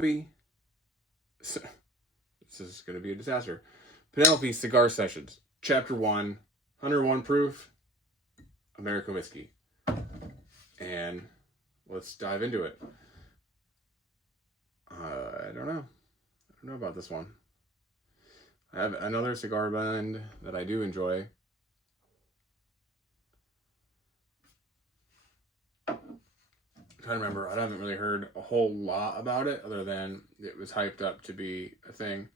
This is going to be a disaster. Penelope Cigar Sessions, Chapter 1, 101 Proof, American Whiskey. And let's dive into it. I don't know about this one. I have another cigar blend that I do enjoy. I'm trying to remember. I haven't really heard a whole lot about it other than it was hyped up to be a thing.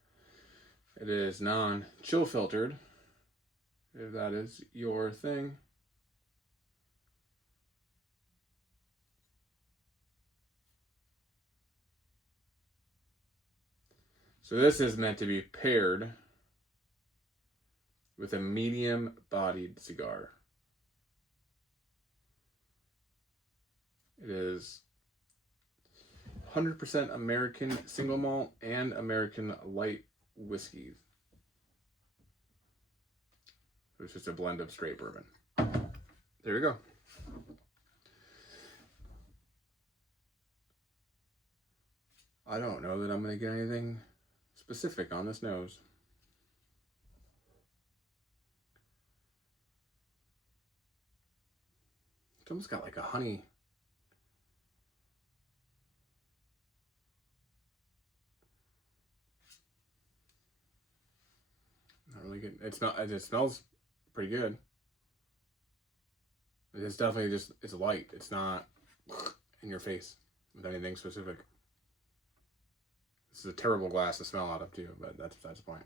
It is non-chill filtered, if that is your thing. So this is meant to be paired with a medium-bodied cigar. It is 100% American single malt and American light whiskey. It's just a blend of straight bourbon. There we go. I don't know that I'm going to get anything specific on this nose. It's almost got like a honey. Not really good. It smells pretty good. It's definitely just, it's light. It's not in your face with anything specific. This is a terrible glass to smell out of too, but that's the point.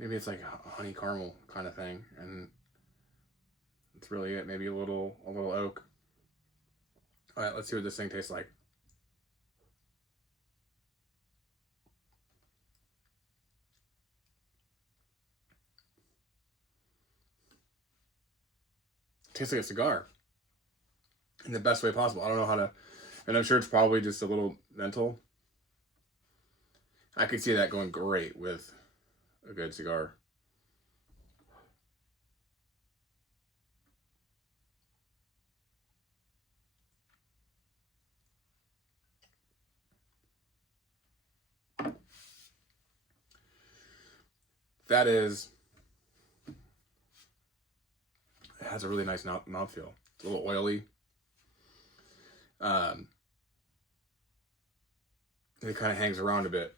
Maybe it's like a honey caramel kind of thing, and that's really it. Maybe a little oak. All right, let's see what this thing tastes like. It tastes like a cigar in the best way possible. I don't know how to, and I'm sure it's probably just a little mental. I could see that going great with a good cigar. That is, it has a really nice mouthfeel. It's a little oily. It kind of hangs around a bit.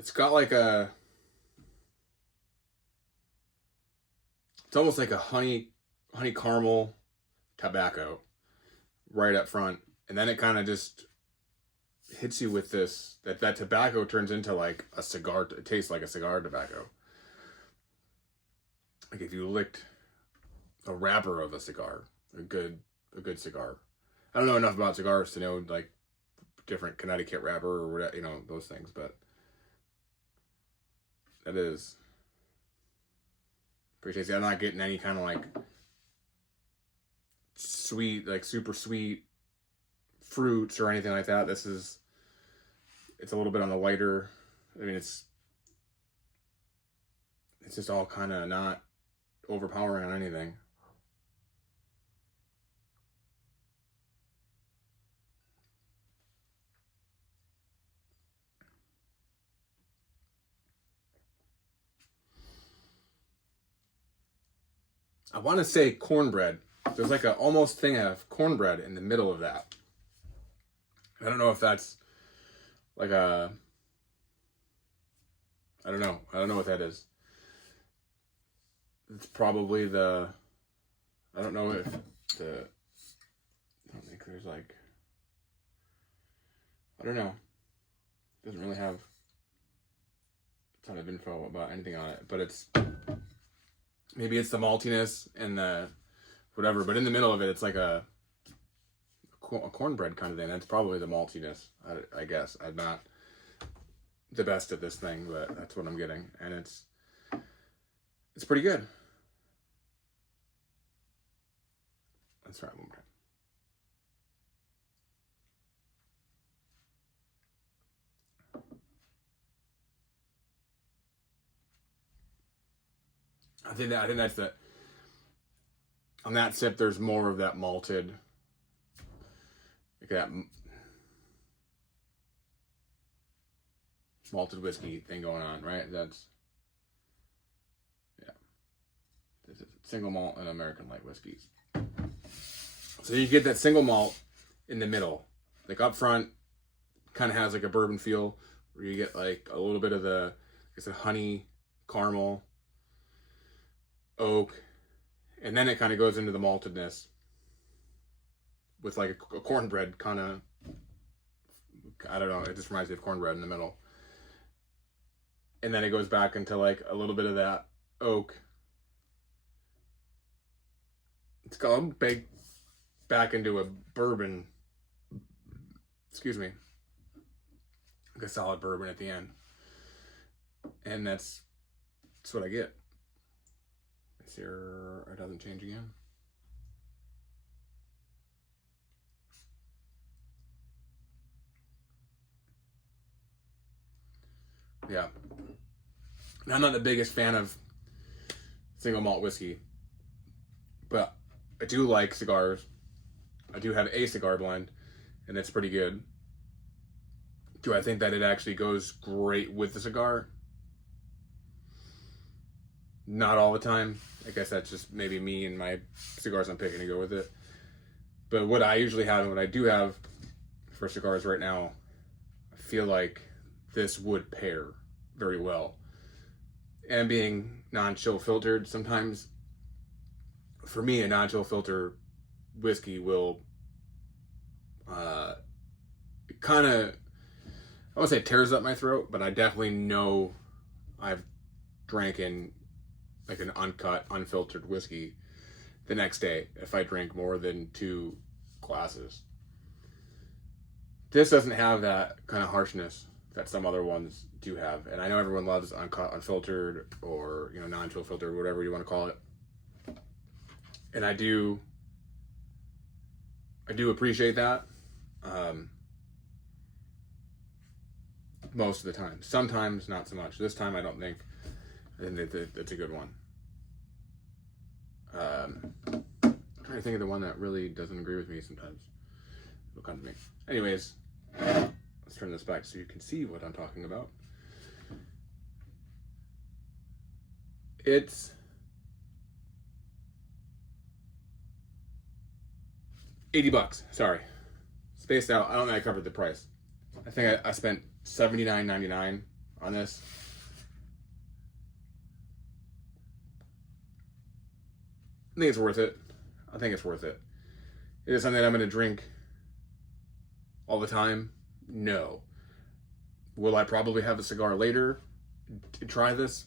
It's got like a, it's almost like a honey caramel tobacco right up front. And then it kind of just hits you with this, that tobacco turns into like a cigar. It tastes like a cigar tobacco. Like if you licked a wrapper of a cigar, a good cigar. I don't know enough about cigars to know like different Connecticut wrapper or whatever, you know, those things, but that is pretty tasty. I'm not getting any kind of like sweet, like super sweet fruits or anything like that. It's a little bit on the lighter. I mean, it's just all kind of not overpowering on anything. I want to say cornbread. There's like a almost thing of cornbread in the middle of that. I don't know if that's like a, I don't know what that is. It's probably the, I don't know if the, I don't think there's like, I don't know. It doesn't really have a ton of info about anything on it, but maybe it's the maltiness and the whatever, but in the middle of it, it's like a cornbread kind of thing. That's probably the maltiness, I guess. I'm not the best at this thing, but that's what I'm getting, and it's pretty good. Let's try it one more time. I think that's the on that sip, there's more of that malted, like that malted whiskey thing going on, right? That's, yeah. This is single malt and American light whiskeys. So you get that single malt in the middle, like up front, kind of has like a bourbon feel, where you get like a little bit of the, I guess, honey, caramel, oak, and then it kind of goes into the maltedness with like a cornbread kind of, I don't know, it just reminds me of cornbread in the middle. And then it goes back into like a little bit of that oak. It's gone back into a bourbon, excuse me, like a solid bourbon at the end. And that's what I get. This here, it doesn't change again. Yeah. Now, I'm not the biggest fan of single malt whiskey, but I do like cigars. I do have a cigar blend, and it's pretty good. Do I think that it actually goes great with the cigar? Not all the time. I guess that's just maybe me and my cigars I'm picking to go with it. But what I usually have and what I do have for cigars right now, I feel like this would pair very well. And being non-chill filtered, sometimes for me a non-chill filter whiskey will kind of, I won't say it tears up my throat, but I definitely know I've drank in like an uncut, unfiltered whiskey the next day if I drink more than 2 glasses. This doesn't have that kind of harshness that some other ones do have. And I know everyone loves uncut, unfiltered, or, you know, non-chill filtered, whatever you want to call it. And I do appreciate that. Most of the time. Sometimes not so much. This time I don't think. I think it's a good one. I'm trying to think of the one that really doesn't agree with me sometimes. It'll come to me. Anyways, let's turn this back so you can see what I'm talking about. It's $80. Sorry, spaced out. I don't think I covered the price. I think I spent $79.99 on this. I think it's worth it. I think it's worth it. Is it something that I'm going to drink all the time? No. Will I probably have a cigar later to try this?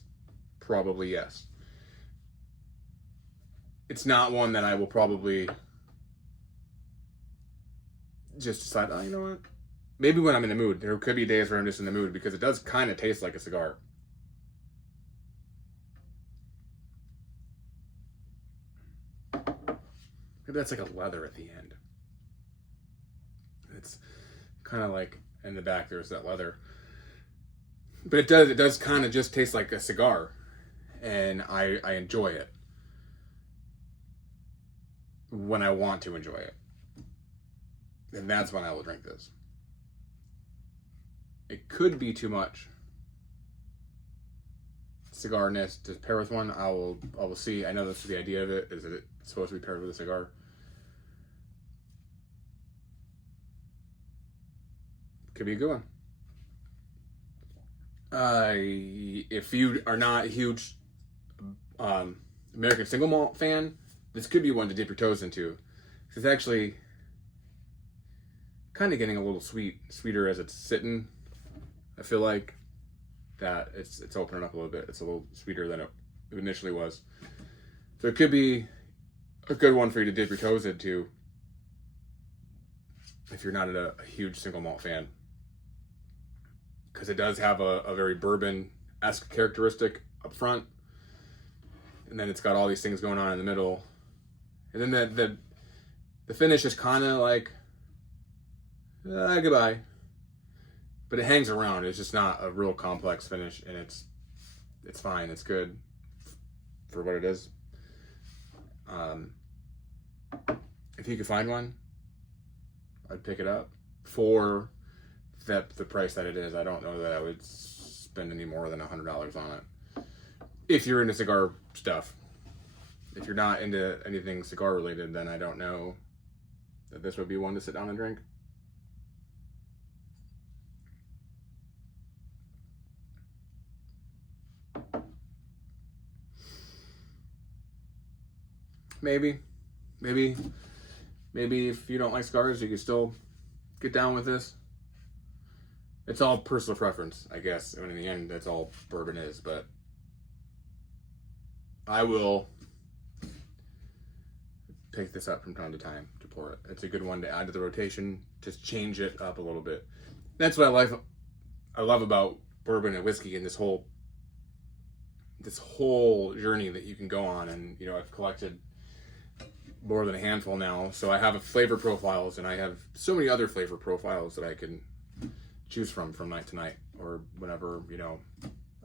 Probably yes. It's not one that I will probably just decide, oh, you know what? Maybe when I'm in the mood. There could be days where I'm just in the mood, because it does kind of taste like a cigar. Maybe that's like a leather at the end. It's kind of like in the back there's that leather. But it does kind of just taste like a cigar. And I enjoy it when I want to enjoy it. And that's when I will drink this. It could be too much cigarness to pair with one. I will see. I know that's the idea of it, is that it's supposed to be paired with a cigar. Could be a good one. If you are not a huge American single malt fan, this could be one to dip your toes into. It's actually kind of getting a little sweeter as it's sitting. I feel like that it's opening up a little bit. It's a little sweeter than it initially was. So it could be a good one for you to dip your toes into if you're not a huge single malt fan. Because it does have a very bourbon-esque characteristic up front. And then it's got all these things going on in the middle. And then the finish is kind of like, goodbye. But it hangs around. It's just not a real complex finish, and it's fine. It's good for what it is. if you could find one, I'd pick it up for the price that it is. I don't know that I would spend any more than $100 on it. If you're into cigar stuff. If you're not into anything cigar related, then I don't know that this would be one to sit down and drink. Maybe if you don't like cigars, you can still get down with this. It's all personal preference, I guess. I mean, in the end, that's all bourbon is. But I will pick this up from time to time to pour it. It's a good one to add to the rotation, just change it up a little bit. That's what I love about bourbon and whiskey and this whole journey that you can go on. And I've collected more than a handful now, so I have flavor profiles, and I have so many other flavor profiles that I can choose from night to night, or whenever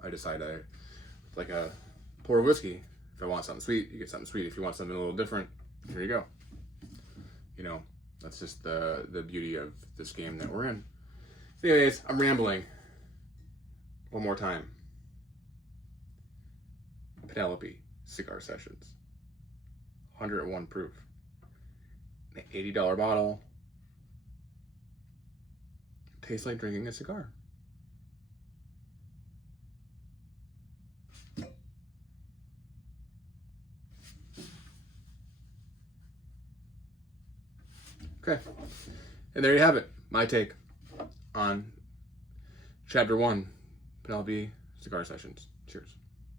I decide I like a pour of whiskey. If I want something sweet, you get something sweet. If you want something a little different, here you go. That's just the beauty of this game that we're in. Anyways, I'm rambling. One more time. Penelope Cigar Sessions. 101 proof. An $80 bottle. Tastes like drinking a cigar. Okay. And there you have it. My take on Chapter 1, Penelope Cigar Sessions. Cheers.